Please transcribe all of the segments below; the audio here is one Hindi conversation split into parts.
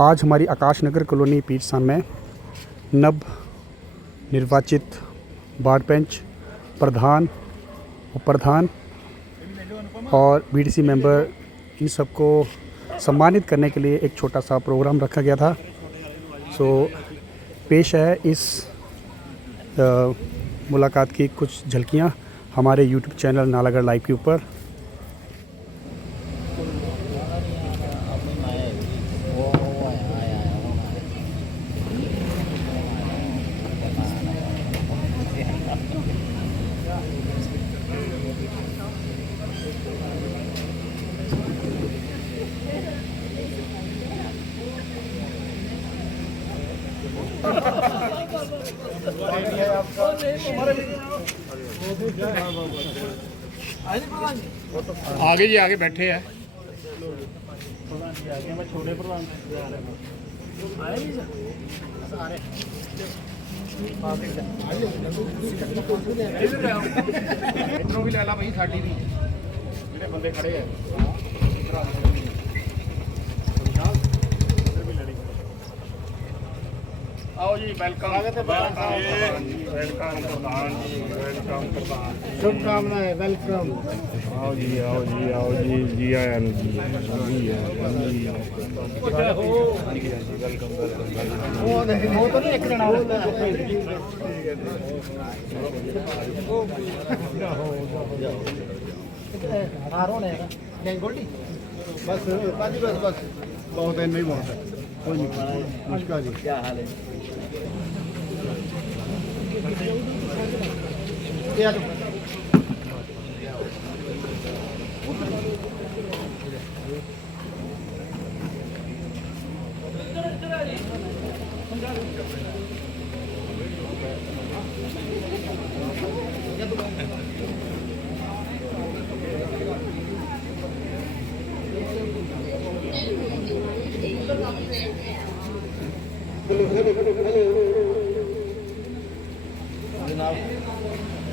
आज हमारी आकाश नगर कॉलोनी पीरसान में नव निर्वाचित वार्ड पंच, प्रधान, उप प्रधान और बीडीसी मेंबर, इन सबको सम्मानित करने के लिए एक छोटा सा प्रोग्राम रखा गया था। पेश है इस मुलाकात की कुछ झलकियाँ हमारे यूट्यूब चैनल नालागढ़ लाइव के ऊपर। आगे जी आगे बैठे हैं। इधरों भी लै ला भाई, साडी भी ਜਿਹੜੇ ਬੰਦੇ ਖੜੇ ਆ। आओ जी, वेलकम। वेलकम प्रधान जी, वेलकम प्रधान। शुभकामनाएं, वेलकम। आओ जी, आओ जी, आओ जी, जी आया जी, वेलकम। वो तो नहीं एक जना बस बस बहुत नहीं बहुत है। नमस्कार जी, क्या हाल है?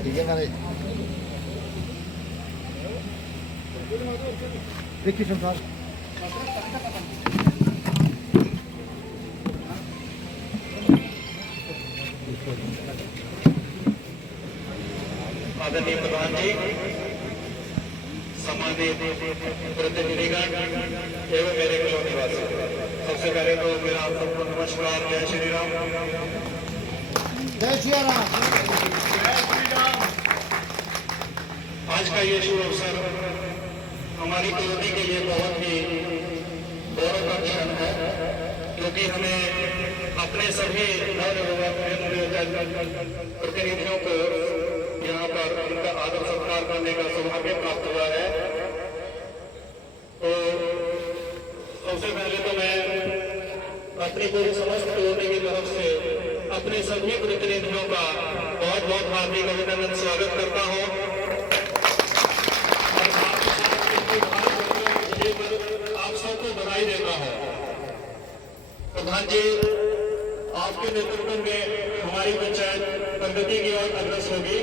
ठीक है मारे देखिए साहब। आदरणीय प्रधान जी, सम्मानित प्रतिनिधिगण एवं मेरे कॉलोनी वासी, सबसे पहले तो मेरा आप सबको नमस्कार। जय श्री राम। जय श्री राम। आज का ये शुभ अवसर हमारी कॉलोनी के लिए बहुत ही गौरव का क्षण है, क्योंकि हमें अपने सभी प्रतिनिधियों को यहाँ पर उनका आदर सत्कार करने का सौभाग्य प्राप्त हुआ है। तो सबसे पहले तो मैं अपनी पूरी समस्त कॉलोनी की तरफ से अपने सभी प्रतिनिधियों का बहुत बहुत हार्दिक अभिनंदन स्वागत करता हूँ। आप सबको बधाई देता हूँ। प्रधान जी, आपके नेतृत्व में हमारी पंचायत प्रगति की ओर अग्रसर होगी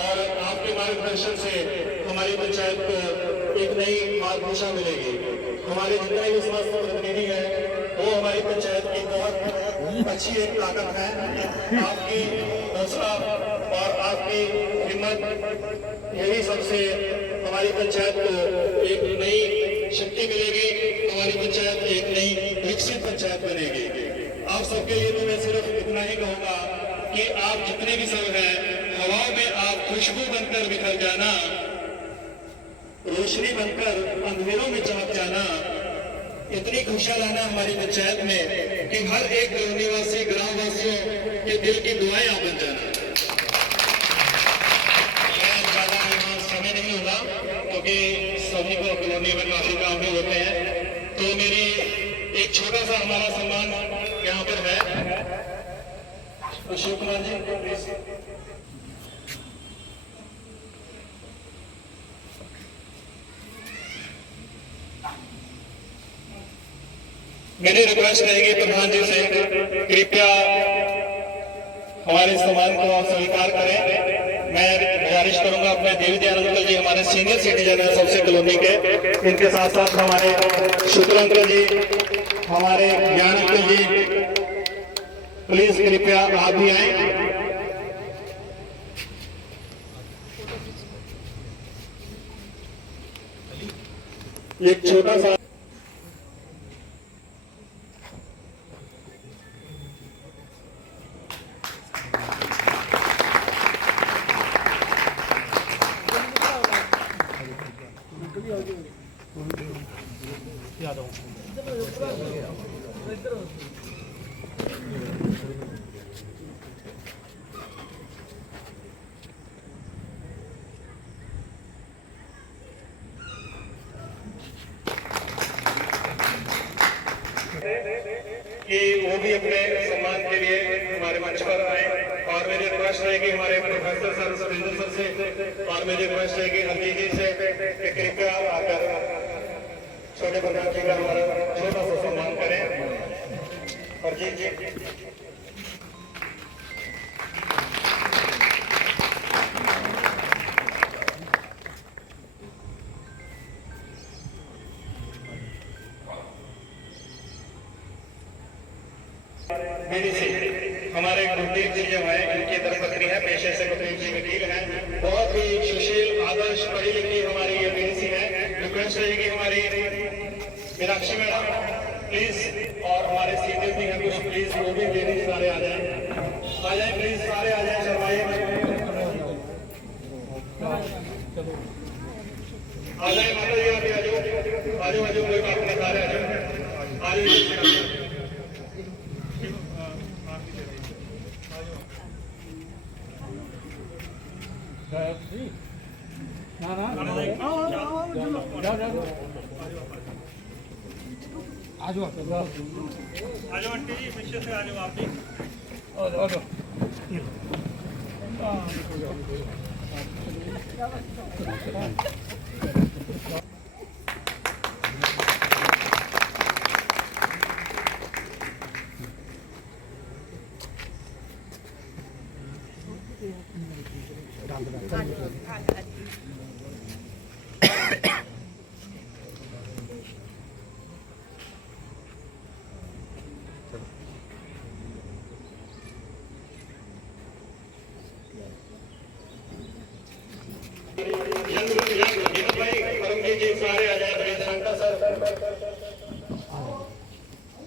और आपके मार्गदर्शन से हमारी पंचायत को एक नई मार्गदर्शा मिलेगी। हमारे जितने भी समस्त प्रतिनिधि हैं वो हमारी पंचायत की बहुत अच्छी एक ताकत है। आपकी हौसला और आपकी हिम्मत, यही सबसे हमारी पंचायत को एक नई शक्ति मिलेगी। हमारी पंचायत एक नई विकसित पंचायत बनेगी। आप सबके लिए तो मैं सिर्फ इतना ही कहूँगा कि आप जितने भी सब हैं, हवाओं में आप खुशबू बनकर बिखर जाना, रोशनी बनकर अंधेरों में चमक जाना, इतनी खुशियां लाना हमारी पंचायत में कि हर एक निवासी ग्राम वासियों के दिल की दुआएं आप बन जाना। ज्यादा समय नहीं होगा क्योंकि सभी को कॉलोनी में काफी काम भी होते हैं, तो मेरी एक छोटा सा हमारा सम्मान यहाँ पर है। शिव कुमार जी, मेरी रिक्वेस्ट रहेगी प्रधान जी से, कृपया हमारे सम्मान को आप स्वीकार करें। मैं गुजारिश करूंगा अपने देवी दयानंद अंकल जी, हमारे सीनियर सिटीजन है सबसे कॉलोनी के, इनके साथ साथ हमारे शुक्र अंकल जी हमारे ज्ञानक जी, प्लीज कृपया आप भी आए। एक छोटा सा कि वो भी अपने सम्मान के लिए हमारे मंच पर आए। और मेरी रिक्वेस्ट रहेगी हमारे प्रोफेसर सर सुरेंद्र सर से, और मेरी रिक्वेस्ट रहेगी हरजीत जी से कि कृपया आकर छोटे प्रधान जी का हमारा छोटा सा सम्मान करें। हरजीत जी। बीडीसी हमारे गुरदीप जी जो है, इनकी धर्मपत्नी है, पेशे से गुरदीप जी वकील हैं। बहुत ही सुशील, आदर्श, पढ़ी लिखी हमारी ये बीडीसी है। रिक्वेस्ट रहेगी हमारी मीनाक्षी मैडम प्लीज, और हमारे सीनियर भी हैं कुछ, प्लीज वो भी लेडीज सारे आ जाए प्लीज, सारे आ जाए, शर्माइए आ जाए माता जी, आप आ जाओ कोई बात नहीं, सारे आ जाओ। आ जाओ आंटी जी, पीछे से आ जाओ आप भी। आ जाओ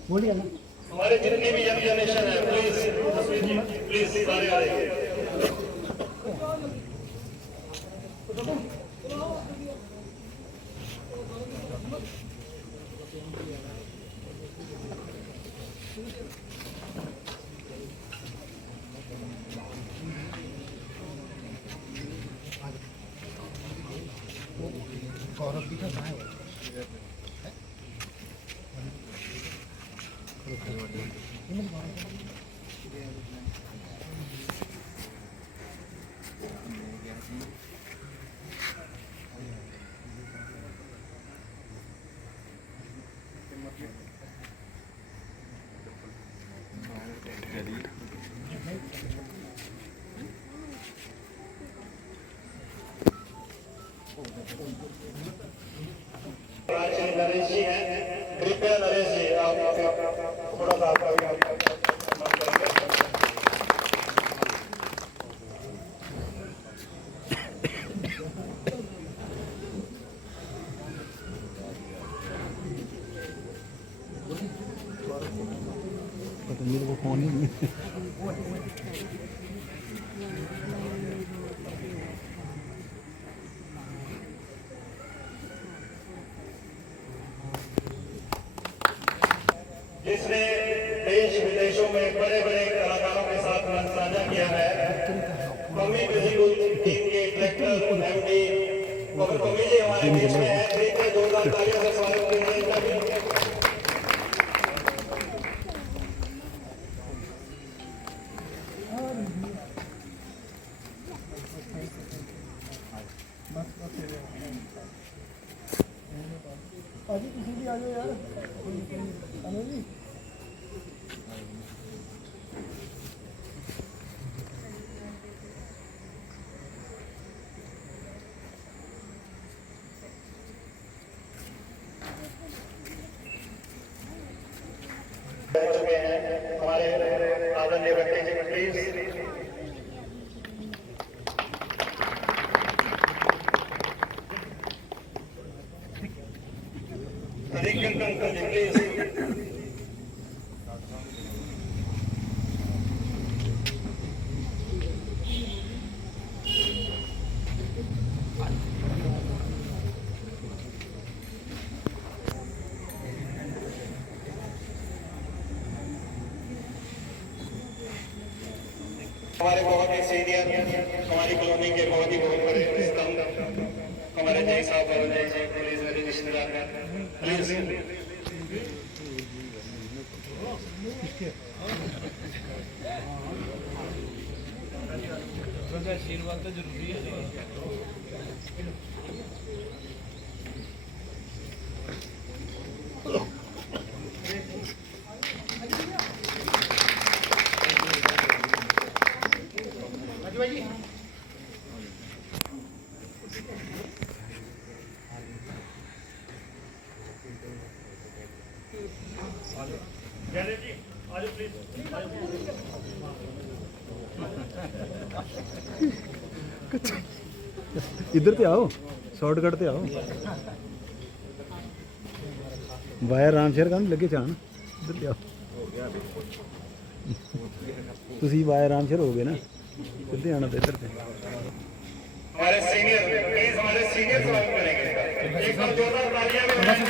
बोलिए ना। हमारे जितनी भी यंग जनरेशन है, प्लीज प्लीज सारे आ जाइए। नरेश जी हैं, कृपया नरेश जी आप थोड़ा सा मेरे को फोन ही नहीं। जिसने देश विदेशों में बड़े बड़े कलाकारों के साथ मंच साझा किया है, मम्मी फिजिकल टीम के डायरेक्टर एमडी मम्मी जी हमारे बीच में है। देखिए जोरदार तालियों से स्वागत कीजिए इनका भी। हो चुके हैं हमारे आदरणीय व्यक्ति जी प्लीज अंकल जी प्लीज हमारे बहुत ही सीनियर हमारी कॉलोनी के बहुत ही बड़े स्तंभ हमारे जय साहब और जय जय पुलिस मेरे रिश्तेदार हैं प्लीज आशीर्वाद तो जरूरी है। जयदेव जी आ जाओ प्लीज। इधर पे आओ, शॉर्टकट पे आओ। वाया रामशहर का लगे जान, इधर पे आओ। तुसी वाया रामशहर हो गए ना, इधर आना इधर पे। हमारे सीनियर प्लीज हमारे सीनियर स्वागत करेंगे एक बार जोरदार तालियां बजाएं।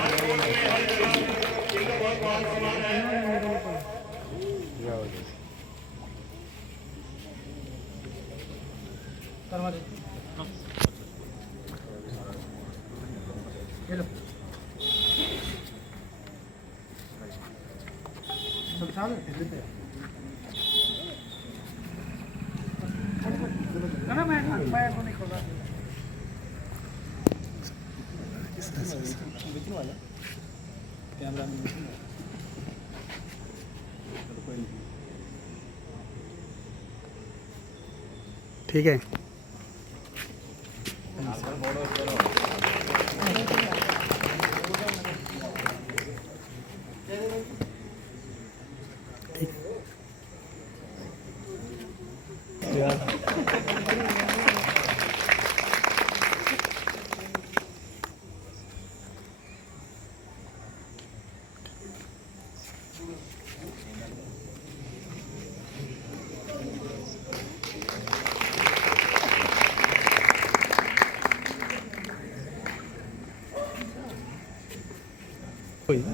हर कोर्ट में हर जगह इनका बहुत मान सम्मान है। ठीक है।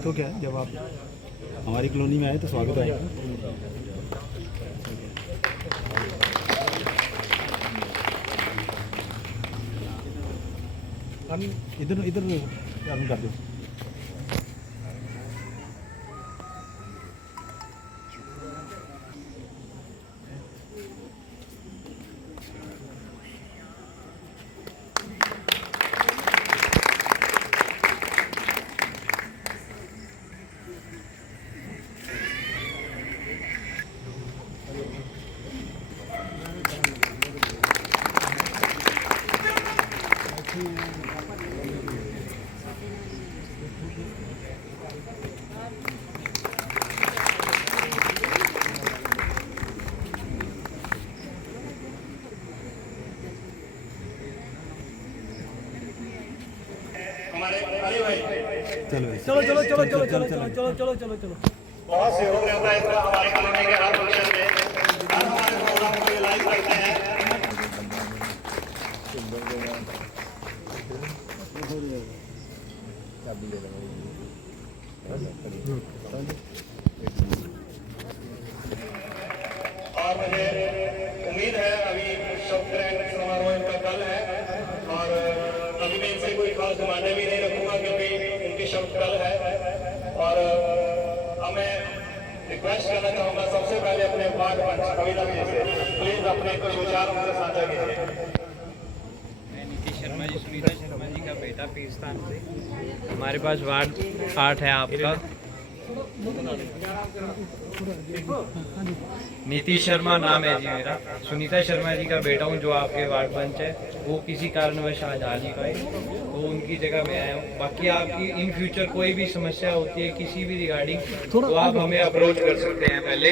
तो क्या है, जब आप हमारी कॉलोनी में आए तो स्वागत आएगा। इधर इधर कर दो। हमारे अली भाई चलो चलो चलो चलो चलो चलो चलो चलो चलो चलो चलो। बहुत सहयोग रहता है इसका हमारे कॉलोनी के हर फंक्शन में हर हमारे प्रोग्राम को ये लाइव करते हैं। और मुझे उम्मीद है अभी शब्द ग्रहण समारोह इनका कल है और अभी मैं इनसे कोई खास डिमांडें भी नहीं रखूंगा क्योंकि उनकी शब्द कल है। और अब मैं रिक्वेस्ट करना चाहूँगा सबसे पहले अपने वार्ड पंच कविता जी से प्लीज अपने कुछ विचार उनसे साझा कीजिए। मैं नीतीश शर्मा जी, सुनीता शर्मा जी का बेटा पीरस्थान से। हमारे पास वार्ड 8 है आपका, नीतीश शर्मा नाम है जी मेरा। सुनीता शर्मा जी का बेटा हूँ जो आपके वार्ड पंच है, वो किसी कारणवश आज आ नहीं पाए, तो उनकी जगह मैं आया हूँ। बाकी आपकी इन फ्यूचर कोई भी समस्या होती है किसी भी रिगार्डिंग, तो आप हमें अप्रोच कर सकते हैं। पहले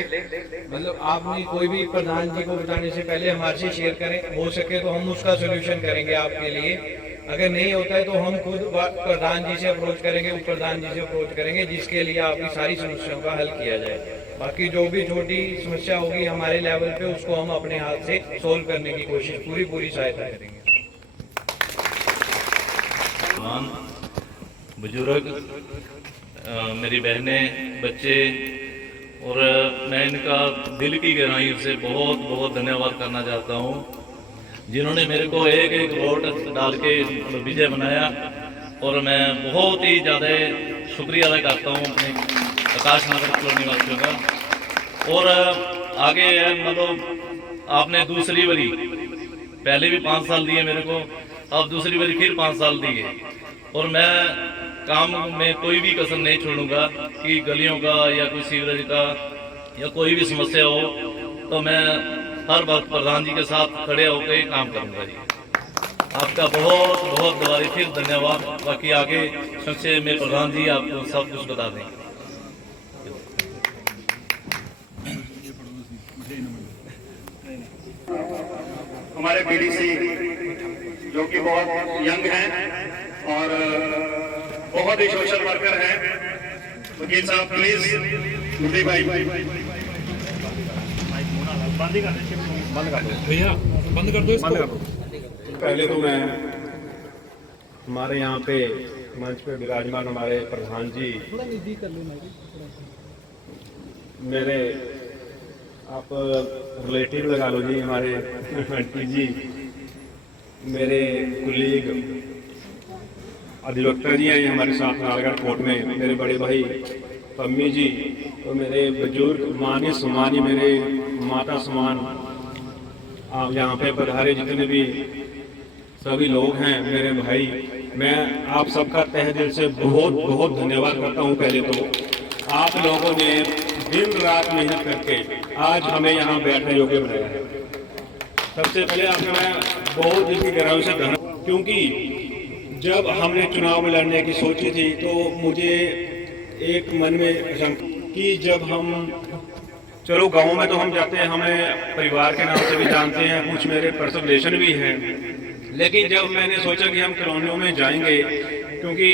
मतलब आपने कोई भी प्रधान जी को बताने से पहले हमारे से शेयर करें, हो सके तो हम उसका सोल्यूशन करेंगे आपके लिए। अगर नहीं होता है तो हम खुद प्रधान जी से अप्रोच करेंगे, उप प्रधान जी से अप्रोच करेंगे, जिसके लिए आपकी सारी समस्याओं का हल किया जाए। बाकी जो भी छोटी समस्या होगी हमारे लेवल पे, उसको हम अपने हाथ से सोल्व करने की कोशिश पूरी सहायता करेंगे। बुजुर्ग, मेरी बहनें, बच्चे, और मैं इनका दिल की गहराइयों से बहुत बहुत धन्यवाद करना चाहता हूँ, जिन्होंने मेरे को एक वोट डाल के विजय बनाया। और मैं बहुत ही ज़्यादा शुक्रिया अदा करता हूँ अपने आकाश नगर कॉलोनी वासियों का। और आगे मतलब आपने दूसरी बारी, पहले भी 5 साल दिए मेरे को, अब दूसरी बारी फिर 5 साल दिए, और मैं काम में कोई भी कसर नहीं छोड़ूंगा कि गलियों का या कोई सीवरेज का या कोई भी समस्या हो, तो मैं हर वक्त प्रधान जी के साथ खड़े होकर काम करूंगा जी। आपका बहुत बहुत दोबारा फिर धन्यवाद। बाकी आगे संक्षेप में प्रधान जी आपको सब कुछ बता देंगे। हमारे बीडीसी जो कि बहुत यंग हैं और बहुत ही सोशल वर्कर हैं, वकील साहब प्लीज, मुफ्ती भाई पहले तो मैं हमारे यहाँ पे मंच पे विराजमान हमारे प्रधान जी, मेरे आप रिलेटिव लगा लो जी, हमारे आंटी जी, मेरे कुलीग अधिवक्ता जी हैं हमारे साथ नालगढ़ कोर्ट में, मेरे बड़े भाई पम्मी जी, और मेरे बुजुर्ग मानी सुमानी, मेरे माता समान, आप यहाँ पे पधारे जितने भी सभी लोग हैं मेरे भाई, मैं आप सबका तहे दिल से बहुत बहुत धन्यवाद करता हूँ। पहले तो आप लोगों ने दिन रात मेहनत करके आज हमें यहाँ बैठने योग्य बनाया है। सबसे पहले आपने मैं बहुत दिल की गहराई से धन्यवाद, क्योंकि जब हमने चुनाव में लड़ने की सोची थी तो मुझे एक मन में शंका कि जब हम चलो गाँव में तो हम जाते हैं, हमें परिवार के नाम से भी जानते हैं, कुछ मेरे पर्सनल रिलेशन भी हैं, लेकिन जब मैंने सोचा कि हम कॉलोनियों में जाएंगे, क्योंकि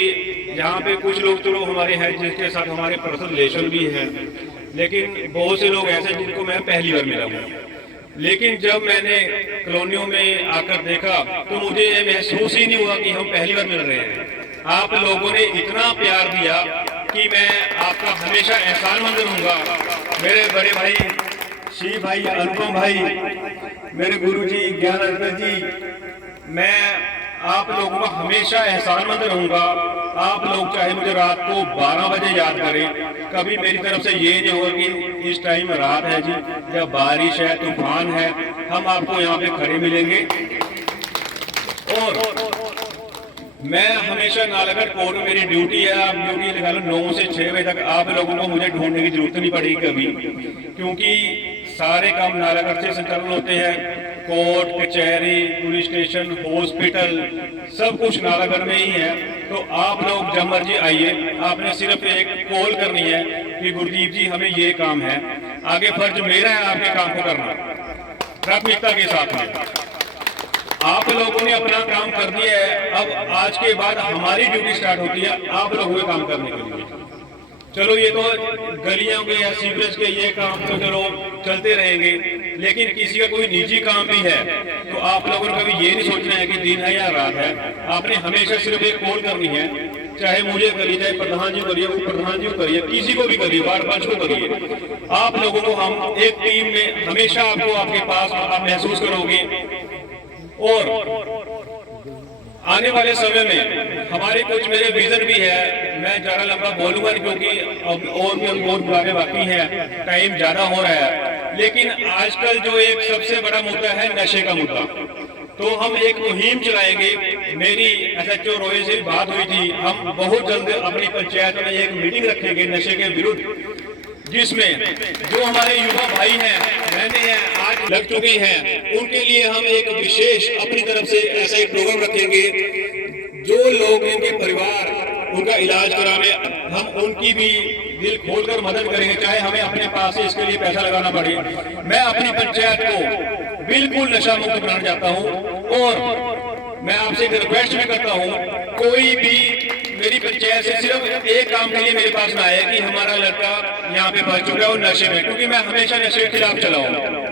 यहाँ पे कुछ लोग चलो हमारे हैं जिनके साथ हमारे पर्सनल रिलेशन भी हैं, लेकिन बहुत से लोग ऐसे जिनको मैं पहली बार मिला हूँ। लेकिन जब मैंने कॉलोनियों में आकर देखा तो मुझे ये महसूस ही नहीं हुआ कि हम पहली बार मिल रहे हैं। आप लोगों ने इतना प्यार दिया कि मैं आपका हमेशा एहसानमंद रहूँगा। मेरे बड़े भाई शिव भाई, अनुपम भाई, मेरे गुरुजी ज्ञानानंद जी, मैं आप लोगों का हमेशा एहसानमंद रहूंगा। आप लोग चाहे मुझे रात को 12 बजे याद करें, कभी मेरी तरफ से ये नहीं होगा कि इस टाइम रात है जी या बारिश है, तूफान है, हम आपको यहाँ पे खड़े मिलेंगे। और मैं हमेशा नालागढ़ कोर्ट में मेरी ड्यूटी है, आप ड्यूटी लगा लो 9 से 6 बजे तक, आप लोगों को मुझे ढूंढने की जरूरत नहीं पड़ेगी कभी, क्योंकि सारे काम नालागढ़ से संचालन होते हैं। कोर्ट, कचहरी, पुलिस स्टेशन, हॉस्पिटल, सब कुछ नालागढ़ में ही है। तो आप लोग जब मर्जी आइए, आपने सिर्फ एक कॉल करनी है कि गुरदीप जी हमें ये काम है, आगे फर्ज मेरा है आपके काम को करना प्राथमिकता के साथ में। आप लोगों ने अपना काम कर दिया है, अब आज के बाद हमारी ड्यूटी स्टार्ट होती है आप लोगों के काम करने के लिए। चलो ये तो गलियों के या सीवरेज के ये काम तो चलो चलते रहेंगे, लेकिन किसी का कोई निजी काम भी है तो आप लोगों ने कभी ये नहीं सोचना है कि दिन है या रात है। आपने हमेशा सिर्फ एक कॉल करनी है, चाहे मुझे करिए, चाहे प्रधान जी करिए, उप प्रधान जी को करिए, किसी को भी करिए, वार्ड पंच को करिए। आप लोगों को हम एक टीम में हमेशा आपको आपके पास आप महसूस करोगे। और आने वाले समय में हमारे कुछ मेरे विजन भी है, मैं ज्यादा लंबा बोलूंगा क्योंकि अब और भी बहुत बातें बाकी हैं, टाइम ज्यादा हो रहा है। लेकिन आजकल जो एक सबसे बड़ा मुद्दा है नशे का मुद्दा, तो हम एक मुहिम चलाएंगे, मेरी SHO रोए से बात हुई थी। हम बहुत जल्द अपनी पंचायत में एक मीटिंग रखेंगे नशे के विरुद्ध, जिसमें जो हमारे युवा भाई हैं, बहनें हैं, आज लग चुकी हैं, उनके लिए हम एक विशेष अपनी तरफ से ऐसा एक प्रोग्राम रखेंगे। जो लोग, इनके परिवार उनका इलाज कराने, हम उनकी भी दिल खोलकर मदद करेंगे, चाहे हमें अपने पास से इसके लिए पैसा लगाना पड़े। मैं अपनी पंचायत को बिल्कुल नशा मुक्त बनाना चाहता हूं और मैं आपसे एक रिक्वेस्ट भी करता हूं, कोई भी मेरी पंचायत से सिर्फ एक काम के लिए मेरे पास ना आए कि हमारा लड़का यहाँ पे फंस चुका है और नशे में, क्योंकि मैं हमेशा नशे के खिलाफ चला हूँ।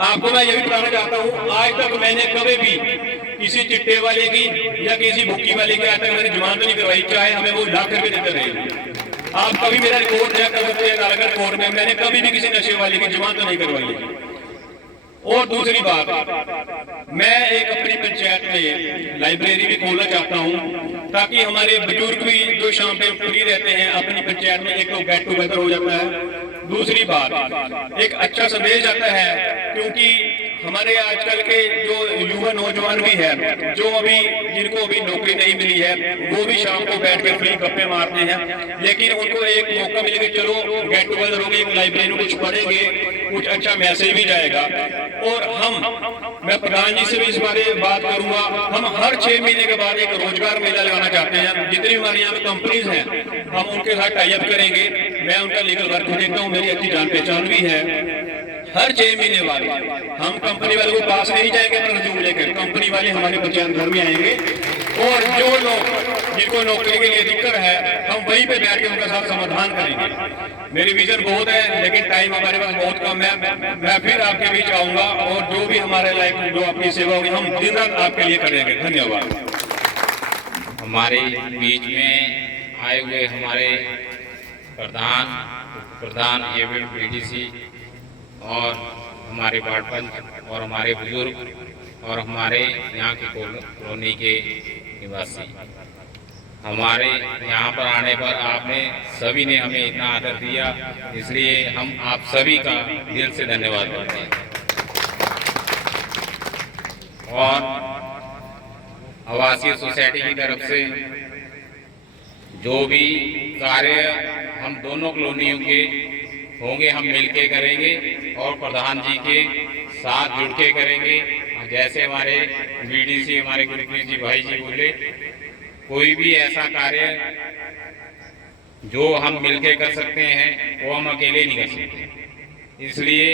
आपको मैं ये भी बताना चाहता हूँ, आज तक मैंने कभी भी किसी चिट्टे वाले की या किसी भुक्की वाले की आज तक मैंने जमानत नहीं करवाई, चाहे हमें वो लाख रुपए देते रहे। आप कभी मेरा रिपोर्ट चेक कर सकते हैं नालागढ़ कोर्ट में, मैंने कभी भी किसी नशे वाले की जमानत नहीं करवाई। और दूसरी बात, मैं एक अपनी पंचायत में लाइब्रेरी भी खोलना चाहता हूं, ताकि हमारे बुजुर्ग भी जो शाम पे फ्री रहते हैं अपनी पंचायत में, एक तो गेट टुगेदर हो जाता है। दूसरी बात, एक अच्छा संदेश आता है, क्योंकि हमारे आजकल के जो युवा नौजवान भी है, जो अभी जिनको अभी नौकरी नहीं मिली है, वो भी शाम को बैठ कर फ्री गप्पे मारते हैं, लेकिन उनको एक मौका मिलेगा, चलो गेट टुगेदर होगी, एक लाइब्रेरी में कुछ पढ़ेंगे, कुछ अच्छा मैसेज भी जाएगा। और मैं प्रधान जी से भी इस बारे में बात करूंगा, हम हर 6 महीने के बाद एक रोजगार मेला लगाना चाहते हैं। जितनी हमारे यहाँ पे कंपनीज हैं, हम उनके साथ टाई अप करेंगे। मैं उनका लीगल वर्क देखता हूँ, मेरी अच्छी जान पहचान भी है। हर 6 महीने बाद हम कंपनी वालों को पास नहीं जाएंगे अपना रिज्यूम लेकर, कंपनी वाले हमारे पंचायत घर में आएंगे और जो लोग जिनको नौकरी के लिए दिक्कत है, हम वहीं पे बैठ के उनका साथ समाधान करेंगे। मेरी विजन बहुत है, लेकिन टाइम हमारे पास बहुत कम है। मैं फिर आपके बीच आऊंगा और जो भी हमारे लायक जो अपनी सेवा होगी, हम दिन रात आपके लिए करेंगे। धन्यवाद। हमारे बीच में आए हुए हमारे प्रधान एवं BDC और हमारे वार्ड पंच और हमारे बुजुर्ग और हमारे यहाँ की कॉलोनी के निवासी, हमारे यहाँ पर आने पर आपने सभी ने हमें इतना आदर दिया, इसलिए हम आप सभी का दिल से धन्यवाद करते हैं। और आवासीय सोसाइटी की तरफ से जो भी कार्य हम दोनों कॉलोनियों के होंगे, हम मिलके करेंगे और प्रधान जी के साथ जुड़ के करेंगे। जैसे हमारे BDC हमारे गुरप्रीत जी भाई जी बोले, कोई भी ऐसा कार्य जो हम मिलके कर सकते हैं वो हम अकेले नहीं कर सकते। इसलिए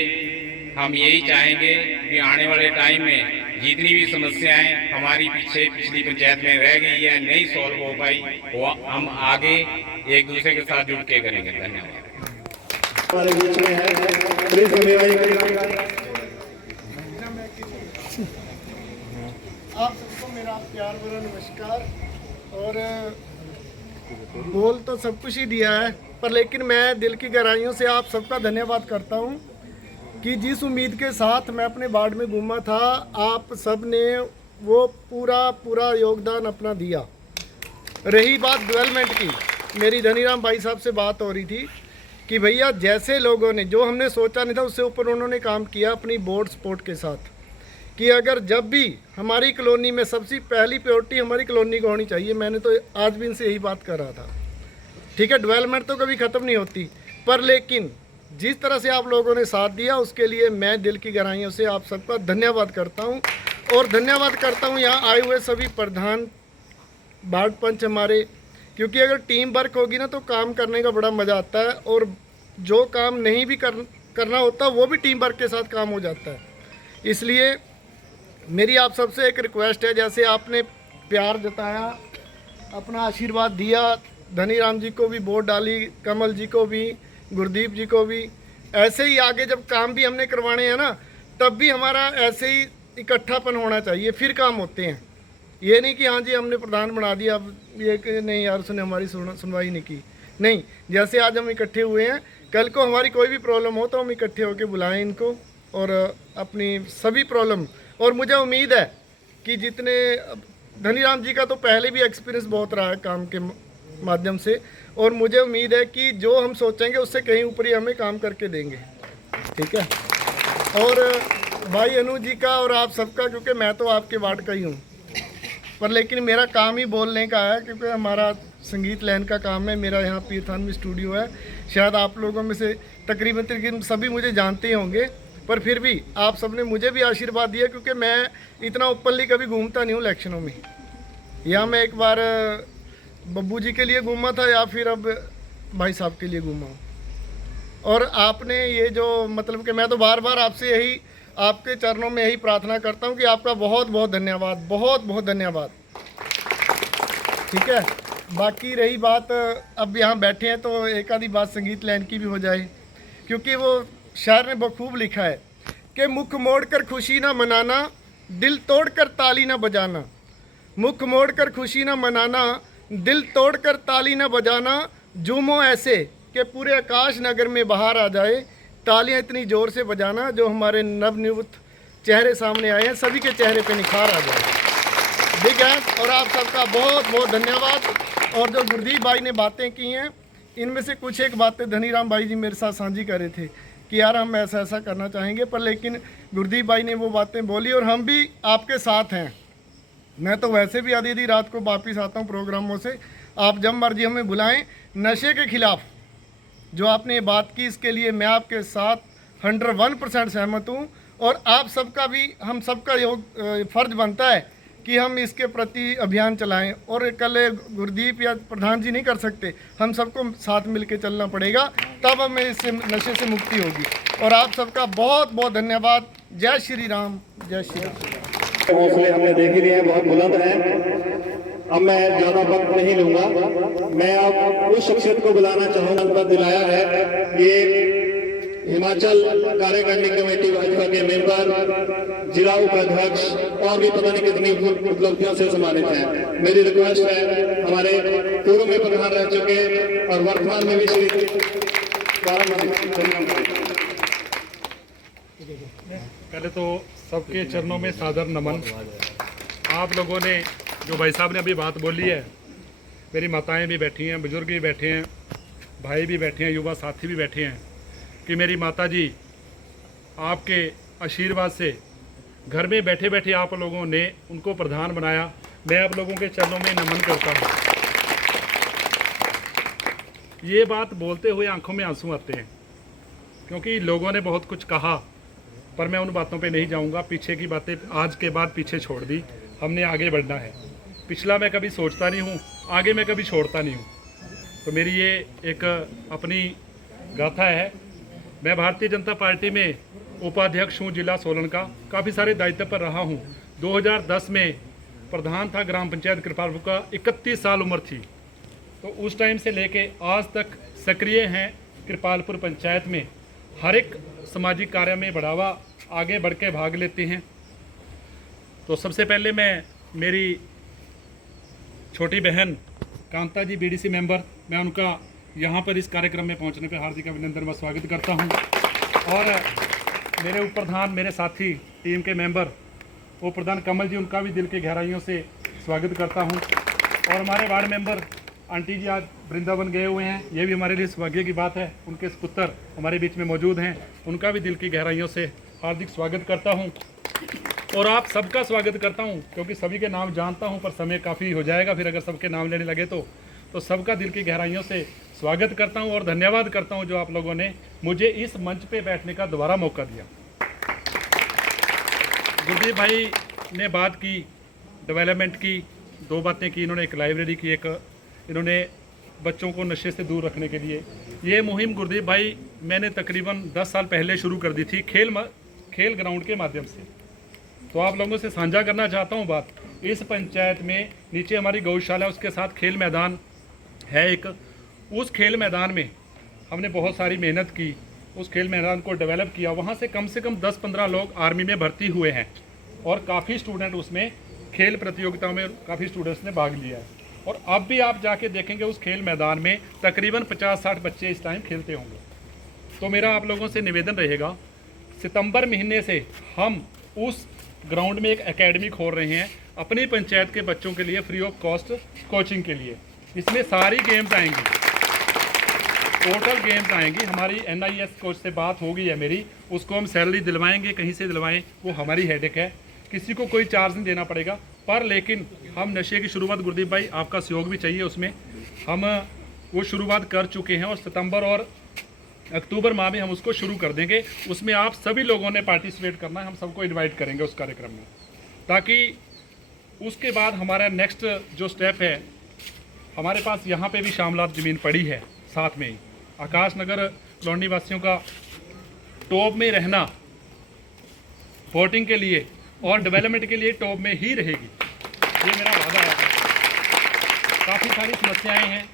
हम यही चाहेंगे कि आने वाले टाइम में जितनी भी समस्याएं हमारी पिछली पंचायत में रह गई है, नहीं सॉल्व हो पाई, वो हम आगे एक दूसरे के साथ जुड़ के करेंगे। धन्यवाद। हमारे बीच में है, प्लीज आप सबको मेरा प्यार भरा नमस्कार। और बोल तो सब कुछ ही दिया है, पर लेकिन मैं दिल की गहराइयों से आप सबका धन्यवाद करता हूं कि जिस उम्मीद के साथ मैं अपने वार्ड में घूमा था, आप सब ने वो पूरा योगदान अपना दिया। रही बात डेवलपमेंट की, मेरी धनीराम भाई साहब से बात हो रही थी कि भैया जैसे लोगों ने, जो हमने सोचा नहीं था उससे ऊपर उन्होंने काम किया अपनी बोर्ड सपोर्ट के साथ, कि अगर जब भी हमारी कॉलोनी में सबसे पहली प्रायोरिटी हमारी कॉलोनी को होनी चाहिए। मैंने तो आज भी इनसे यही बात कर रहा था। ठीक है, डेवलपमेंट तो कभी ख़त्म नहीं होती, पर लेकिन जिस तरह से आप लोगों ने साथ दिया उसके लिए मैं दिल की गहराइयों से आप सबका धन्यवाद करता हूं। और धन्यवाद करता हूं यहाँ आए हुए सभी प्रधान, वार्ड पंच हमारे, क्योंकि अगर टीम वर्क होगी ना तो काम करने का बड़ा मज़ा आता है, और जो काम नहीं भी करना होता वो भी टीम वर्क के साथ काम हो जाता है। इसलिए मेरी आप सबसे एक रिक्वेस्ट है, जैसे आपने प्यार जताया, अपना आशीर्वाद दिया, धनीराम जी को भी वोट डाली, कमल जी को भी, गुरदीप जी को भी, ऐसे ही आगे जब काम भी हमने करवाने हैं ना, तब भी हमारा ऐसे ही इकट्ठापन होना चाहिए, फिर काम होते हैं। ये नहीं कि हाँ जी हमने प्रधान बना दिया, अब ये कि नहीं यार उसने हमारी सुनवाई नहीं की। नहीं, जैसे आज हम इकट्ठे हुए हैं, कल को हमारी कोई भी प्रॉब्लम हो तो हम इकट्ठे होकर बुलाएं इनको और अपनी सभी प्रॉब्लम। और मुझे उम्मीद है कि जितने, धनीराम जी का तो पहले भी एक्सपीरियंस बहुत रहा है काम के माध्यम से, और मुझे उम्मीद है कि जो हम सोचेंगे उससे कहीं ऊपर ही हमें काम करके देंगे। ठीक है, और भाई अनु जी का और आप सबका, क्योंकि मैं तो आपके वार्ड का ही हूँ, पर लेकिन मेरा काम ही बोलने का है, क्योंकि हमारा संगीत लाइन का काम है। मेरा यहाँ पीरथान में स्टूडियो है। शायद आप लोगों में से तकरीबन सभी मुझे जानते ही होंगे, पर फिर भी आप सबने मुझे भी आशीर्वाद दिया, क्योंकि मैं इतना ओपनली कभी घूमता नहीं हूँ इलेक्शनों में। या मैं एक बार बब्बू जी के लिए घूमा था, या फिर अब भाई साहब के लिए घूमा हूँ। और आपने ये जो मतलब कि मैं तो बार बार आपसे यही, आपके चरणों में यही प्रार्थना करता हूँ कि आपका बहुत बहुत धन्यवाद, बहुत बहुत धन्यवाद। ठीक है, बाकी रही बात, अब यहाँ बैठे हैं तो एक आधी बात संगीत लाइन की भी हो जाए, क्योंकि वो शायर ने बखूब लिखा है कि मुख मोड़ कर खुशी ना मनाना, दिल तोड़ कर ताली ना बजाना। मुख मोड़ कर खुशी ना मनाना, दिल तोड़ कर ताली ना बजाना। झूमो ऐसे कि पूरे आकाश नगर में बाहर आ जाए, तालियां इतनी ज़ोर से बजाना जो हमारे नवनियुक्त चेहरे सामने आए हैं, सभी के चेहरे पे निखार आ जाए। ठीक है, और आप सबका बहुत बहुत धन्यवाद। और जो गुरदीप भाई ने बातें की हैं, इनमें से कुछ एक बातें धनीराम भाई जी मेरे साथ साझी कर रहे थे कि यार हम ऐसा ऐसा करना चाहेंगे, पर लेकिन गुरदीप भाई ने वो बातें बोली और हम भी आपके साथ हैं। मैं तो वैसे भी आधी आधी रात को वापस आता हूँ प्रोग्रामों से, आप जब मर्जी हमें बुलाएं। नशे के खिलाफ जो आपने बात की, इसके लिए मैं आपके साथ 101% सहमत हूँ। और आप सबका भी, हम सबका फ़र्ज बनता है कि हम इसके प्रति अभियान चलाएं। और कल गुरदीप या प्रधान जी नहीं कर सकते, हम सबको साथ मिलकर चलना पड़ेगा, तब हमें इससे नशे से मुक्ति होगी। और आप सबका बहुत बहुत धन्यवाद। जय श्री राम, जय श्री राम। हौसले हमने देख ही लिए हैं, बहुत बुलंद हैं। अब मैं ज़्यादा वक्त नहीं लूँगा। मैं अब उस शख्सियत को बुलाना चाहूँगा, पद दिलाया है। ये हिमाचल कार्यकारिणी कमेटी भाजपा के मेंबर, जिला उपाध्यक्ष और भी पता नहीं कितनी उपलब्धियों से सम्मानित हैं। मेरी रिक्वेस्ट है, हमारे पूर्व में प्रधान रह चुके और वर्तमान में भी श्री पहले तो सबके चरणों में सादर नमन। आप लोगों ने, जो भाई साहब ने अभी बात बोली है, मेरी माताएं भी बैठी हैं, बुजुर्ग भी बैठे हैं, भाई भी बैठे हैं, युवा साथी भी बैठे हैं, कि मेरी माता जी आपके आशीर्वाद से घर में बैठे बैठे आप लोगों ने उनको प्रधान बनाया। मैं आप लोगों के चरणों में नमन करता हूँ। ये बात बोलते हुए आंखों में आंसू आते हैं, क्योंकि लोगों ने बहुत कुछ कहा, पर मैं उन बातों पे नहीं जाऊंगा। पीछे की बातें आज के बाद पीछे छोड़ दी, हमने आगे बढ़ना है। पिछला मैं कभी सोचता नहीं हूँ, आगे मैं कभी छोड़ता नहीं हूँ। तो मेरी ये एक अपनी गाथा है। मैं भारतीय जनता पार्टी में उपाध्यक्ष हूँ जिला सोलन का, काफ़ी सारे दायित्व पर रहा हूँ। 2010 में प्रधान था ग्राम पंचायत कृपालपुर का, 31 साल उम्र थी। तो उस टाइम से लेके आज तक सक्रिय हैं कृपालपुर पंचायत में। हर एक सामाजिक कार्य में बढ़ावा, आगे बढ़ के भाग लेते हैं। तो सबसे पहले मैं मेरी छोटी बहन कांता जी बीडीसी मेंबर, मैं उनका यहाँ पर इस कार्यक्रम में पहुँचने पर हार्दिक अभिनंदन व स्वागत करता हूँ। और मेरे उप प्रधान, मेरे साथी टीम के मेंबर उप प्रधान कमल जी, उनका भी दिल की गहराइयों से स्वागत करता हूँ। और हमारे वार्ड मेंबर आंटी जी आज वृंदावन गए हुए हैं, ये भी हमारे लिए सौभाग्य की बात है। उनके पुत्र हमारे बीच में मौजूद हैं, उनका भी दिल की गहराइयों से हार्दिक स्वागत करता हूं। और आप सबका स्वागत करता हूं, क्योंकि सभी के नाम जानता हूं, पर समय काफ़ी हो जाएगा फिर अगर सबके नाम लेने लगे तो सबका दिल की गहराइयों से स्वागत करता हूं और धन्यवाद करता हूं जो आप लोगों ने मुझे इस मंच पर बैठने का दोबारा मौका दिया। गुरदीप भाई ने बात की डेवलपमेंट की, दो बातें की इन्होंने, एक लाइब्रेरी की, एक इन्होंने बच्चों को नशे से दूर रखने के लिए ये मुहिम गुरदीप भाई मैंने तकरीबन 10 साल पहले शुरू कर दी थी खेल ग्राउंड के माध्यम से। तो आप लोगों से साझा करना चाहता हूँ बात। इस पंचायत में नीचे हमारी गौशाला, उसके साथ खेल मैदान है एक। उस खेल मैदान में हमने बहुत सारी मेहनत की, उस खेल मैदान को डेवलप किया। वहाँ से कम 10-15 लोग आर्मी में भर्ती हुए हैं और काफ़ी स्टूडेंट उसमें खेल प्रतियोगिताओं में काफ़ी स्टूडेंट्स ने भाग लिया है। और अब भी आप जाके देखेंगे उस खेल मैदान में तकरीबन 50-60 बच्चे इस टाइम खेलते होंगे। तो मेरा आप लोगों से निवेदन रहेगा, सितंबर महीने से हम उस ग्राउंड में एक एकेडमी खोल रहे हैं अपनी पंचायत के बच्चों के लिए, फ्री ऑफ कॉस्ट कोचिंग के लिए। इसमें सारी गेम्स आएंगी, टोटल गेम्स आएंगी। हमारी NIS कोच से बात हो गई है मेरी, उसको हम सैलरी दिलवाएंगे, कहीं से दिलवाएं वो हमारी हेडेक है। किसी को कोई चार्ज नहीं देना पड़ेगा। पर लेकिन हम नशे की शुरुआत, गुरदीप भाई आपका सहयोग भी चाहिए उसमें, हम वो शुरुआत कर चुके हैं और सितंबर और अक्टूबर माह में हम उसको शुरू कर देंगे। उसमें आप सभी लोगों ने पार्टिसिपेट करना है, हम सबको इनवाइट करेंगे उस कार्यक्रम में, ताकि उसके बाद हमारा नेक्स्ट जो स्टेप है, हमारे पास यहाँ पे भी शामलात ज़मीन पड़ी है साथ में ही। आकाश नगर कॉलोनी वासियों का टॉप में रहना वोटिंग के लिए और डेवलपमेंट के लिए टॉप में ही रहेगी, ये मेरा वादा है। काफ़ी सारी समस्याएं हैं,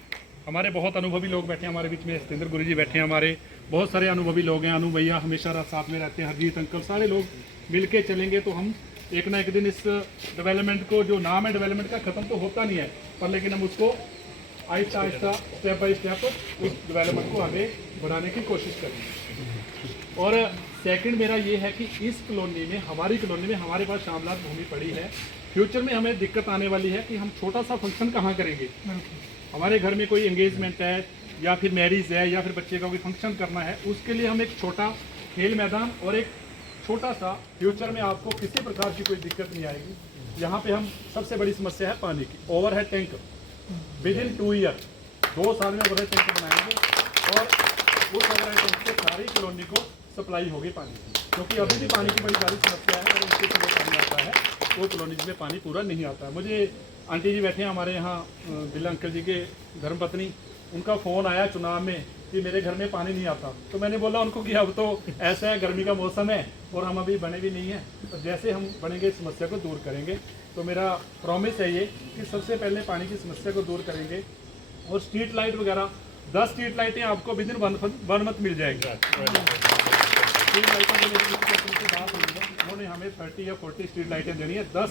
हमारे बहुत अनुभवी लोग बैठे हैं हमारे बीच में, सतेंद्र गुरु जी बैठे हैं, हमारे बहुत सारे अनुभवी लोग हैं, अनु भैया हमेशा साथ में रहते हैं, हरजीत अंकल, सारे लोग मिल के चलेंगे तो हम एक ना एक दिन इस डेवलपमेंट को, जो नाम है डेवलपमेंट का, ख़त्म तो होता नहीं है, पर लेकिन हम उसको Aahista Aahista step by step उस डेवलपमेंट को आगे बढ़ाने की कोशिश करेंगे। और सेकंड मेरा ये है कि इस कॉलोनी में, हमारी कॉलोनी में हमारे पास शामलात भूमि पड़ी है। फ्यूचर में हमें दिक्कत आने वाली है कि हम छोटा सा फंक्शन कहाँ करेंगे। हमारे घर में कोई एंगेजमेंट है या फिर मैरिज है या फिर बच्चे का कोई फंक्शन करना है, उसके लिए हम एक छोटा खेल मैदान और एक छोटा सा, फ्यूचर में आपको किसी प्रकार की कोई दिक्कत नहीं आएगी। यहाँ पे हम सबसे बड़ी समस्या है पानी की, overhead tank with in 2 year, 2 साल में ओवरहेड टैंक बनाएंगे और उस ओवरहेड टैंक से सारी कॉलोनी को सप्लाई होगी पानी की, क्योंकि अभी भी पानी की बड़ी सारी समस्या है और उसके समय पानी आता है वो कॉलोनीज में पानी पूरा नहीं आता है। मुझे आंटी जी बैठे हैं हमारे यहाँ, बिल्ला अंकल जी के धर्मपत्नी, उनका फ़ोन आया चुनाव में कि मेरे घर में पानी नहीं आता, तो मैंने बोला उनको कि अब तो ऐसा है, गर्मी का मौसम है और हम अभी बने भी नहीं हैं, तो जैसे हम बनेंगे इस समस्या को दूर करेंगे। तो मेरा प्रॉमिस है ये कि सबसे पहले पानी की समस्या को दूर करेंगे। और स्ट्रीट लाइट वगैरह 10 स्ट्रीट लाइटें आपको विद इन 1 मंथ मिल जाएगी। स्ट्रीट लाइटों के लिए बात हुई है, उन्होंने हमें 30 या 40 स्ट्रीट लाइटें देनी है। 10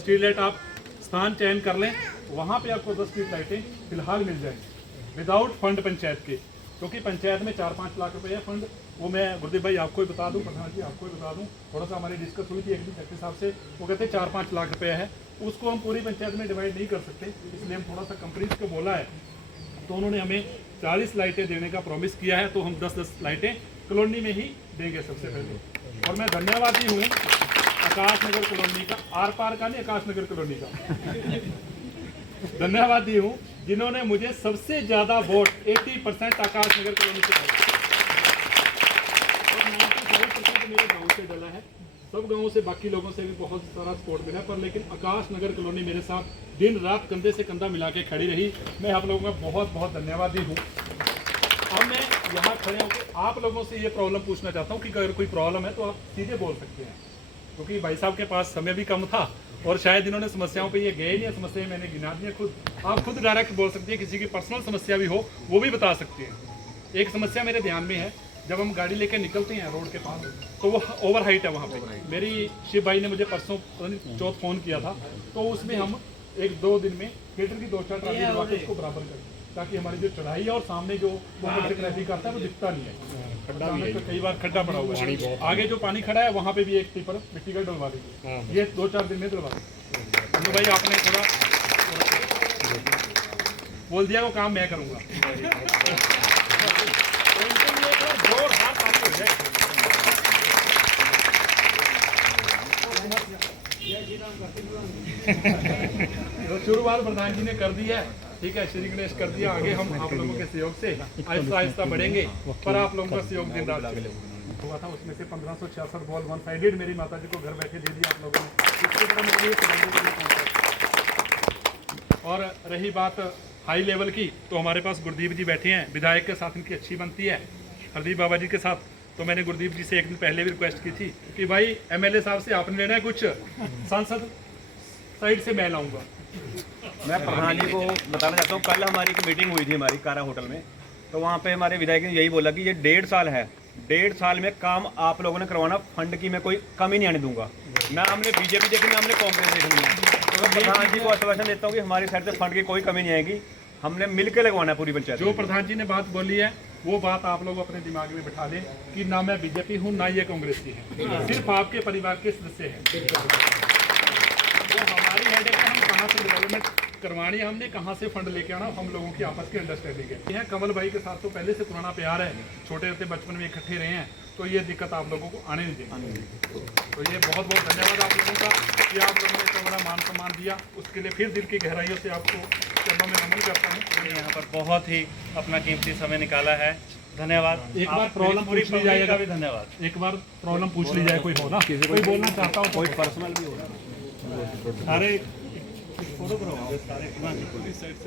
स्ट्रीट लाइट आप स्थान चयन कर लें, वहाँ पे आपको 10 स्ट्रीट लाइटें फिलहाल मिल जाएंगी विदाउट फंड पंचायत के, क्योंकि पंचायत में 4-5 लाख रुपये है फंड। वो मैं गुरदीप भाई आपको ही बता दूं, प्रधान जी आपको ही बता दूं, थोड़ा सा हमारी डिस्कस हुई थी एक दिन सेक्रेटरी साहब से, वो कहते 4-5 लाख रुपये है, उसको हम पूरी पंचायत में डिवाइड नहीं कर सकते, इसलिए हम थोड़ा सा कंपनीज को बोला है, तो उन्होंने हमें 40 लाइटें देने का प्रॉमिस किया है, तो हम 10-10 लाइटें कॉलोनी में ही देंगे सबसे पहले। और मैं धन्यवादी हूँ आकाश नगर कॉलोनी का, आर पार का नहीं, आकाश नगर कॉलोनी का धन्यवादी हूँ जिन्होंने मुझे सबसे ज़्यादा वोट 80% आकाश नगर कॉलोनी से डाला और 95% मेरे गाँव से डाला है। सब गाँवों से, बाकी लोगों से भी बहुत सारा सपोर्ट मिला, पर लेकिन आकाश नगर कॉलोनी मेरे साथ दिन रात कंधे से कंधा मिला के खड़ी रही। मैं आप लोगों का बहुत बहुत धन्यवादी हूँ। अब मैं यहाँ खड़े होकर आप लोगों से ये प्रॉब्लम पूछना चाहता हूँ कि अगर कोई प्रॉब्लम है तो आप सीधे बोल सकते हैं, क्योंकि भाई साहब के पास समय भी कम था और शायद इन्होंने समस्याओं पे ये गए नहीं, समस्याएं मैंने गिना दी हैं खुद। आप खुद डायरेक्ट बोल सकते हैं, किसी की पर्सनल समस्या भी हो वो भी बता सकते हैं। एक समस्या मेरे ध्यान में है, जब हम गाड़ी लेकर निकलते हैं रोड के पास तो वो ओवर हाइट है वहाँ पे। मेरी शिव भाई ने मुझे परसों चौथ फ़ोन किया था, तो उसमें हम 1-2 दिन में थिएटर की 2-4 ट्राली लगा के उसको बराबर कर, ताकि हमारी जो चढ़ाई है और सामने जो ट्रैफिक आता है वो दिखता नहीं है। तो कई बार खड्डा पड़ा हुआ है, आगे जो पानी खड़ा है वहाँ पे भी एक टिपर मिट्टी का डलवा देंगे, ये 2-4 दिन में डलवा देंगे। तो भाई आपने थोड़ा बोल दिया, वो काम मैं करूँगा। जोर हाथ ताली हो जाए। तो शुरुआत प्रधान जी ने कर दी है, ठीक है, श्री गणेश कर दिया, आगे हम आप लोगों के सहयोग से आहिस्ता आहिस्ता बढ़ेंगे, पर आप लोगों का सहयोग दिन रात हुआ था। उसमें से 1566 बॉल 1 साइडेड मेरी माता जी को घर बैठे दे दिया आप लोगों ने, इसके तरह मेरे लिए। और रही बात हाई लेवल की, तो हमारे पास गुरदीप जी बैठे हैं, विधायक के साथ इनकी अच्छी बनती है, हरदीप बाबा जी के साथ। तो मैंने गुरदीप जी से एक दिन पहले भी रिक्वेस्ट की थी कि भाई MLA साहब से आपने लेना है कुछ, सांसद साइड से मैं लाऊंगा। मैं प्रधान जी को बताना चाहता हूँ, कल हमारी एक मीटिंग हुई थी हमारी कारा होटल में, तो वहाँ पे हमारे विधायक ने यही बोला कि ये 1.5 साल है, 1.5 साल में काम आप लोगों ने करवाना, फंड की मैं कोई कमी नहीं आने दूंगा। ना हमने बीजेपी देखी, ना हमने कांग्रेस देखनी है। तो मैं प्रधान जी को आश्वासन देता हूँ कि हमारी साइड से फंड की कोई कमी नहीं आएगी, हमने मिलकर लगवाना है पूरी पंचायत। जो प्रधान जी ने बात बोली है वो बात आप लोग अपने दिमाग में बिठा लें कि ना मैं बीजेपी हूँ ना ये कांग्रेस की है, सिर्फ आपके परिवार के सदस्य हैं। वो हमारी हेडेक है, हम कहाँ से डेवलपमेंट करवानी है हमने, कहाँ से फंड लेके आना, हम लोगों की आपस की अंडरस्टैंडिंग है। यह कमल भाई के साथ तो पहले से पुराना प्यार है, छोटे होते बचपन में इकट्ठे रहे हैं, तो ये दिक्कत आप लोगों को आने नहीं देंगे। तो ये बहुत बहुत धन्यवाद आप लोगों का कि आप लोगों ने इतना बड़ा मान सम्मान दिया, उसके लिए फिर दिल की गहराइयों से आपको चरणों में नमन करता हूँ। यहाँ पर बहुत ही अपना कीमती समय निकाला है, धन्यवाद। एक बार आप प्रॉब्लम पूरी पूछ ली पब्लिक जाए, का भी धन्यवाद। एक बार प्रॉब्लम पूछ ली जाए, कोई हो ना, कोई बोलना चाहता हो, कोई पर्सनल भी हो। सारे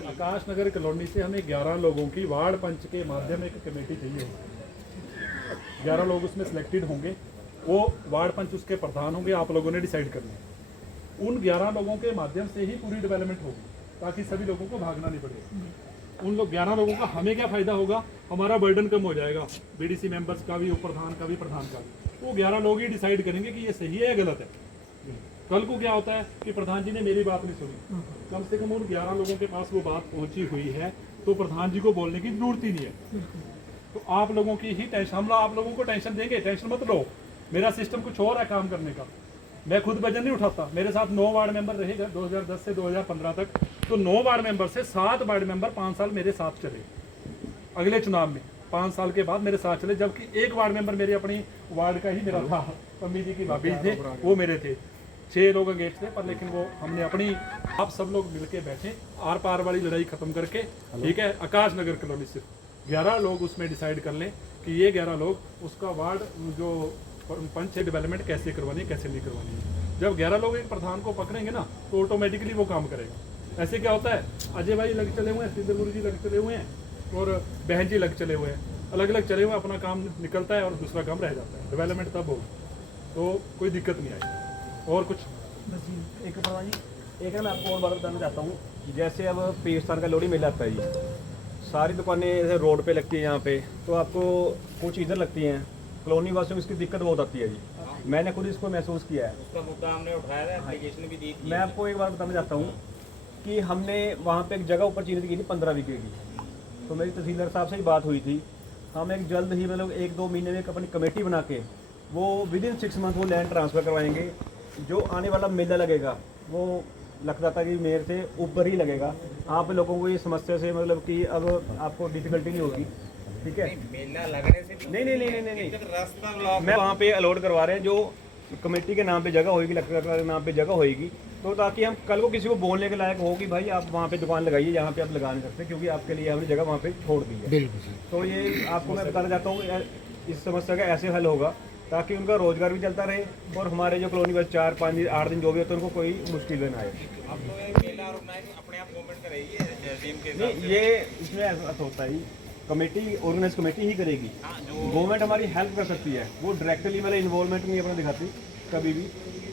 आकाश नगर कॉलोनी से हमें 11 लोगों की वार्ड पंच के माध्यम एक कमेटी चाहिए होगी। 11 लोग उसमें सिलेक्टेड होंगे, वो वार्ड पंच उसके प्रधान होंगे, आप लोगों ने डिसाइड करना है। उन 11 लोगों के माध्यम से ही पूरी डेवलपमेंट होगी, ताकि सभी लोगों को भागना नहीं पड़े। उन लोग 11 लोगों का हमें क्या फ़ायदा होगा, हमारा बर्डन कम हो जाएगा, बीडीसी मेंबर्स का भी, उप प्रधान का भी, प्रधान का भी। वो 11 लोग ही डिसाइड करेंगे कि ये सही है या गलत है। कल को क्या होता है कि प्रधान जी ने मेरी बात नहीं सुनी, कम से कम उन 11 लोगों के पास वो बात पहुंची हुई है, तो प्रधान जी को बोलने की जरूरत ही नहीं है। तो आप लोगों की ही टेंशन, हम आप लोगों को टेंशन देंगे, टेंशन मत लो। मेरा सिस्टम कुछ और है काम करने का, मैं खुद वजन नहीं उठाता। मेरे साथ 9 वार्ड मेंबर रहेगा 2010 से 2015 तक, तो 9 वार्ड मेंबर से 7 वार्ड मेंबर 5 साल मेरे साथ चले। अगले चुनाव में 5 साल के बाद मेरे साथ चले, जबकि एक वार्ड मेंबर मेरे अपनी वार्ड का ही मेरा था, पम्मी जी की भाभी थे, वो मेरे थे। 6 लोग अगेंस्ट थे, पर लेकिन वो हमने अपनी, आप सब लोग मिलके बैठे, आर पार वाली लड़ाई खत्म करके, ठीक है। आकाश नगर कॉलोनी से 11 लोग उसमें डिसाइड कर लें कि ये 11 लोग उसका वार्ड जो पंच है डेवलपमेंट कैसे करवानी है, कैसे नहीं करवानी है। जब 11 लोग एक प्रधान को पकड़ेंगे ना, तो ऑटोमेटिकली वो काम करेगा। ऐसे क्या होता है, अजय भाई लग चले हुए हैं, सिद्धू गुरु जी लग चले हुए हैं, और बहन जी लग चले हुए हैं, अलग अलग चले हुए हैं, अपना काम निकलता है और दूसरा काम रह जाता है। डेवलपमेंट तब होगी तो कोई दिक्कत नहीं आएगी। और कुछ एक प्रधान जी, एक है मैं आपको और बात बताना चाहता हूँ, जैसे अब पीरस्थान का लोहड़ी मेला आता है जी, सारी दुकानें ऐसे रोड पे लगती है यहाँ पे, तो आपको कुछ इधर लगती हैं, कॉलोनी वासियों को इसकी दिक्कत बहुत आती है जी। मैंने खुद इसको महसूस किया है, उसका मुद्दा हमने उठाया है, एप्लीकेशन भी दी थी। मैं आपको एक बार बताना चाहता हूँ कि हमने वहाँ पे एक जगह ऊपर चिन्हित की थी 15 बीघे की, तो मेरी तहसीलदार साहब से ही बात हुई थी। हम एक जल्द ही मतलब 1-2 महीने में एक अपनी कमेटी बना के वो विदिन 6 मंथ वो लैंड ट्रांसफ़र करवाएंगे। जो आने वाला मेला लगेगा वो लखदाता की मेयर से ऊपर ही लगेगा। आप लोगों को ये समस्या से मतलब कि अब आपको डिफिकल्टी नहीं होगी, ठीक है। मेला लगने से नहीं, रास्ता ब्लॉक मैं वहाँ पे अलॉट करवा रहे हैं, जो कमेटी के नाम पे जगह होगी, लखदाता के नाम पे जगह होगी, तो ताकि हम कल को किसी को बोलने के लायक हो कि भाई आप वहाँ पे दुकान लगाइए जहाँ पे आप लगा नहीं सकते, क्योंकि आपके लिए हमने जगह वहाँ पे छोड़ दी है। बिल्कुल। तो ये आपको मैं बताना चाहता हूँ, इस समस्या का ऐसे हल होगा ताकि उनका रोजगार भी चलता रहे, और हमारे जो कॉलोनी बस 4, 5 दिन, 8 दिन जो भी होते हैं उनको कोई मुश्किल ना आए। अब तो ये मेला ऑर्गेनाइज अपने आप गवर्नमेंट करेगी तहसील के नहीं, ये इसमें ऐसा होता है, कमेटी ऑर्गेनाइज कमेटी ही करेगी। गवर्नमेंट हमारी हेल्प कर सकती है, वो डायरेक्टली मतलब इन्वॉल्वमेंट नहीं अपना दिखाती कभी भी,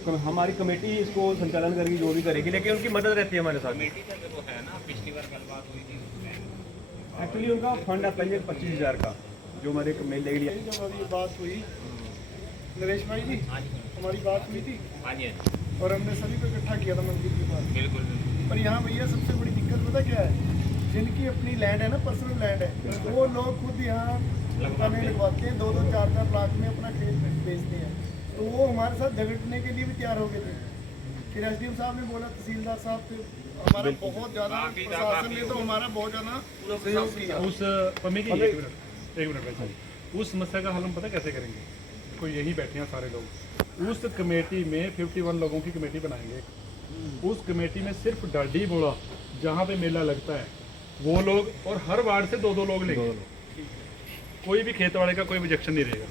तो हमारी कमेटी ही इसको संचालन करेगी, जो भी करेगी, लेकिन उनकी मदद रहती है हमारे साथ। कमेटी का जो है ना, पिछली बार गलबात हुई थी उसमें एक्चुअली उनका फंड आता है 25,000 का, जो हमारे मेले के लिए। जब अभी बात हुई नरेश भाई जी, हमारी बात हुई थी हाँ जी और हमने सभी को इकट्ठा किया था मंदिर के पास। बिल्कुल पर यहाँ भैया सबसे बड़ी दिक्कत पता क्या है, जिनकी अपनी लैंड है ना, पर्सनल लैंड है, वो लोग खुद यहाँ दुकानें लगवाते हैं, 2-2, 4-4 लाख में अपना खेत बेचते हैं। तो वो हमारे साथ झगड़ने के लिए भी तैयार हो गए थे। फिर एसडीएम साहब ने बोला, तहसीलदार साहब थे, हमारा बहुत ज़्यादा, प्रशासन ने तो हमारा बहुत ज़्यादा सहयोग किया। उस पम्मी की एक मिनट भाई साहब, उस समस्या का हल हम पता कैसे करेंगे, कोई यही बैठे हैं सारे लोग, उस कमेटी में 51 लोगों की कमेटी बनाएंगे। उस कमेटी में सिर्फ डाडी बोला जहाँ पे मेला लगता है वो लोग, और हर वार्ड से 2-2 लोग लेंगे, कोई भी खेत वाले का कोई ऑब्जेक्शन नहीं रहेगा,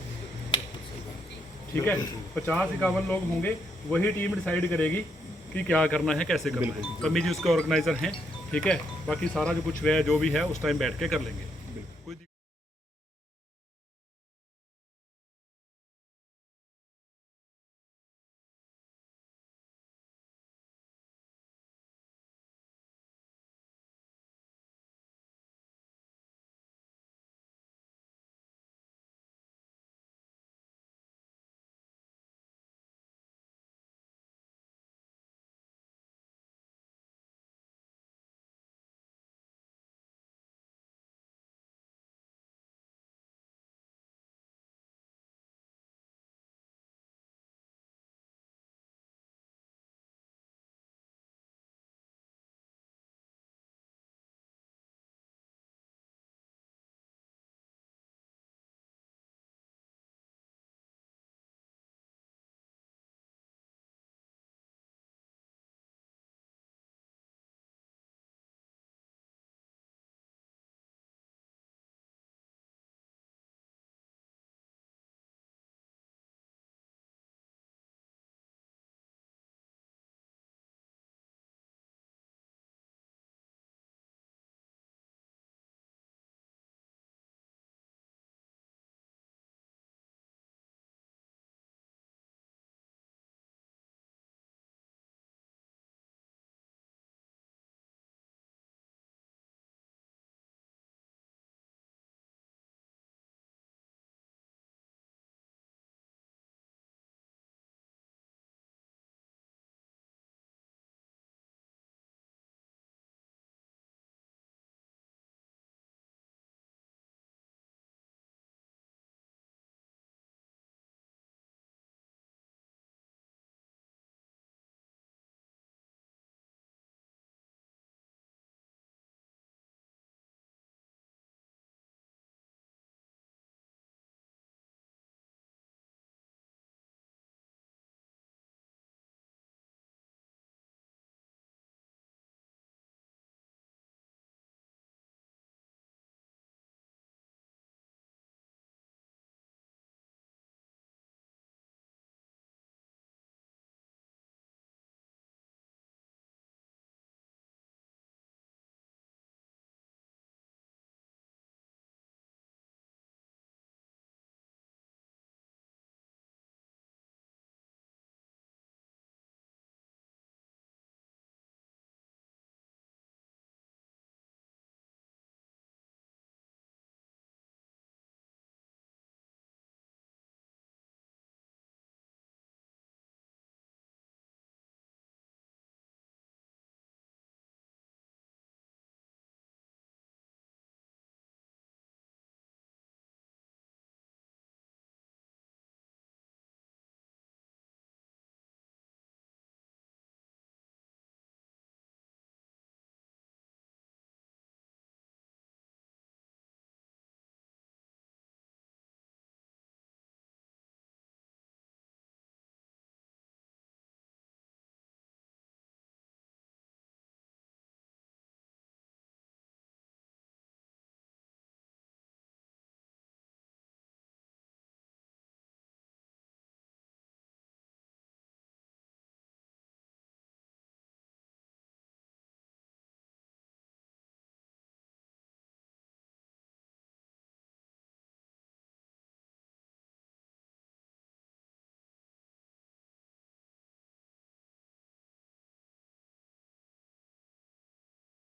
ठीक है। 50-51 लोग होंगे, वही टीम डिसाइड करेगी कि क्या करना है, कैसे करना है। पम्मी जी उसके ऑर्गेनाइजर हैं, ठीक है। बाकी सारा जो कुछ है, जो भी है, उस टाइम बैठ के कर लेंगे।